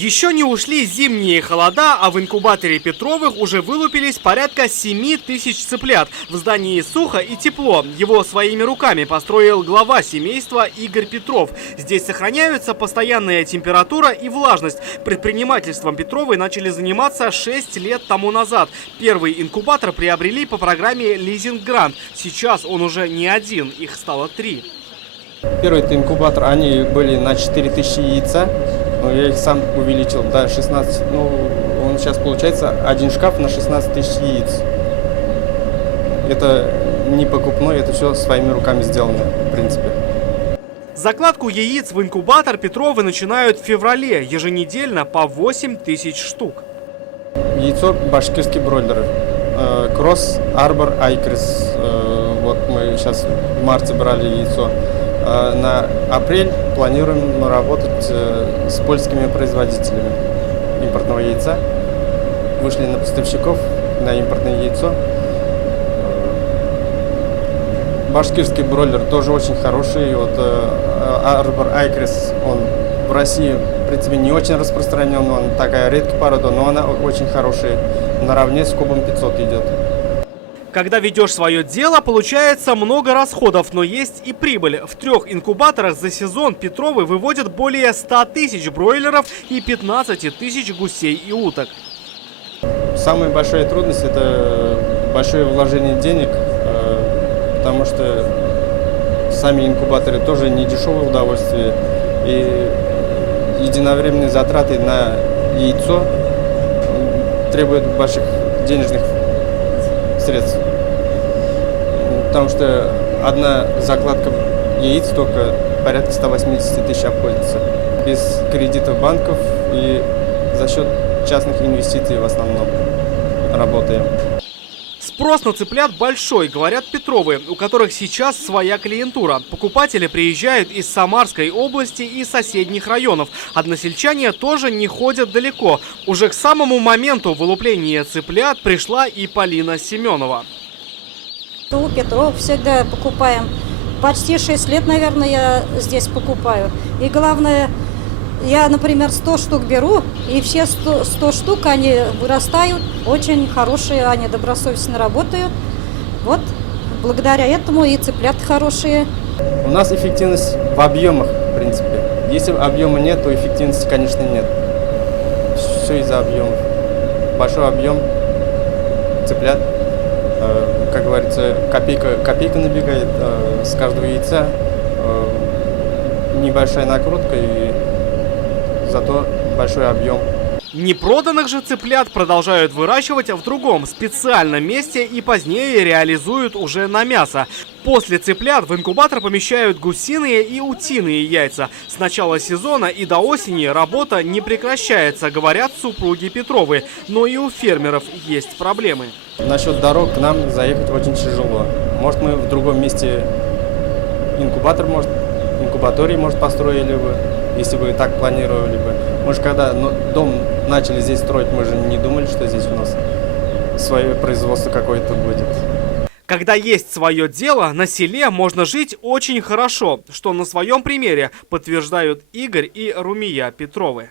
Еще не ушли зимние холода, а в инкубаторе Петровых уже вылупились порядка 7000 цыплят. В здании сухо и тепло. Его своими руками построил глава семейства Игорь Петров. Здесь сохраняются постоянная температура и влажность. Предпринимательством Петровы начали заниматься 6 лет тому назад. Первый инкубатор приобрели по программе «Лизинг-грант». Сейчас он уже не один, их стало 3. Первый инкубатор, они были на 4000 яйца. Но я их сам увеличил до 16, он сейчас получается один шкаф на 16 000 яиц. Это не покупной, это все своими руками сделано, в принципе. Закладку яиц в инкубатор Петровы начинают в феврале, еженедельно по 8000 штук. Яйцо башкирские бройлеры. Кросс, Арбор, Айкрис. Вот мы сейчас в марте брали яйцо. На апрель планируем работать с польскими производителями импортного яйца. Вышли на поставщиков на импортное яйцо. Башкирский бройлер тоже очень хороший. Вот Арбор Айкрис, он в России, в принципе, не очень распространен. Он такая редкая порода, но она очень хорошая. Наравне с Кубом 500 идет. Когда ведешь свое дело, получается много расходов, но есть и прибыль. В 3 инкубаторах за сезон Петровы выводят более 100 000 бройлеров и 15 000 гусей и уток. Самая большая трудность – это большое вложение денег, потому что сами инкубаторы тоже не дешевое удовольствие. И единовременные затраты на яйцо требуют больших денежных средств. Потому что одна закладка яиц только порядка 180 000 обходится. Без кредитов банков и за счет частных инвестиций в основном работаем. Спрос на цыплят большой, говорят Петровы, у которых сейчас своя клиентура. Покупатели приезжают из Самарской области и соседних районов. Односельчане тоже не ходят далеко. Уже к самому моменту вылупления цыплят пришла и Полина Семенова. У Петров всегда покупаем. Почти 6 лет, наверное, я здесь покупаю. И главное, я, например, 100 штук беру, и все 100 штук, они вырастают, очень хорошие, они добросовестно работают. Вот, благодаря этому и цыплят хорошие. У нас эффективность в объемах, в принципе. Если объема нет, то эффективности, конечно, нет. Все из-за объемов. Большой объем цыплят, как говорится, копейка набегает с каждого яйца. Небольшая накрутка и зато большой объем. Непроданных же цыплят продолжают выращивать в другом специальном месте и позднее реализуют уже на мясо. После цыплят в инкубатор помещают гусиные и утиные яйца. С начала сезона и до осени работа не прекращается, говорят супруги Петровы. Но и у фермеров есть проблемы. Насчет дорог к нам заехать очень тяжело. Может, мы в другом месте инкубаторий, построили бы, если бы так планировали бы. Мы же когда дом начали здесь строить, мы же не думали, что здесь у нас свое производство какое-то будет. Когда есть свое дело, на селе можно жить очень хорошо, что на своем примере подтверждают Игорь и Румия Петровы.